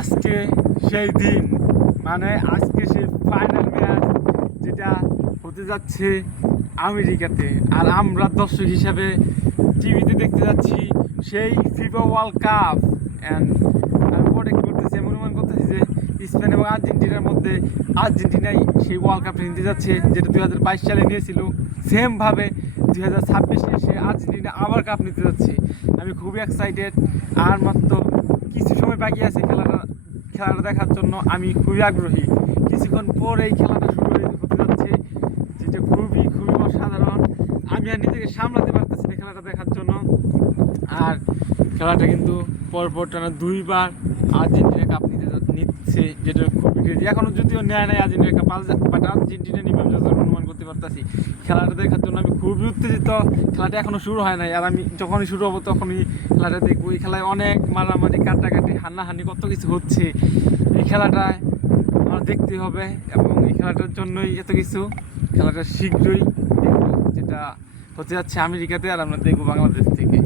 আজকে সেই দিন, মানে আজকে সেই ফাইনাল ম্যাচ যেটা হতে যাচ্ছে আমেরিকাতে, আর আমরা দর্শক হিসাবে টিভিতে দেখতে যাচ্ছি সেই FIFA world cup. And protect করতেছে, অনুমান করতেছি যে স্পেন এবং আর্জেন্টিনার মধ্যে আর্জেন্টিনাই সেই ওয়ার্ল্ড কাপটা নিতে যাচ্ছে, যেটা 2022 সালে নিয়েছিল। সেমভাবে 2026 সে আর্জেন্টিনা আবার কাপ নিতে যাচ্ছে। আমি খুবই এক্সাইটেড। আর মাত্র কিছু সময় বাকি আছে খেলাটা দেখার জন্য। আমি খুবই আগ্রহী। কিছুক্ষণ পর এই খেলাটা শুরু হতে যাচ্ছে, যেটা খুবই অসাধারণ। আমি আর নিজেকে সামলাতে পারতেছি না খেলাটা দেখার জন্য। আর খেলাটা কিন্তু পরপর টানা দুইবার আর্জেন্টিনা কাপ নিচ্ছে, যেটা খুবই ক্রেজি। এখনও যদিও নেয় নাই আর্জেন্টিনা কাপ, বাট আর্জেন্টিনা নিবে আমি যতটা অনুমান করতে পারতেছি। খেলাটা দেখার জন্য আমি খুবই উত্তেজিত। খেলাটা এখনও শুরু হয় নাই, আর আমি যখনই শুরু হবো তখনই খেলাটা দেখবো। এই খেলায় অনেক মারামারি, কাটাকাটি, হান্নাহানি, কত কিছু হচ্ছে। এই খেলাটায় আমার দেখতে হবে, এবং এই খেলাটার জন্যই এত কিছু। খেলাটা শীঘ্রই দেখবো, যেটা হতে যাচ্ছে আমেরিকাতে, আর আমরা দেখবো বাংলাদেশ থেকে।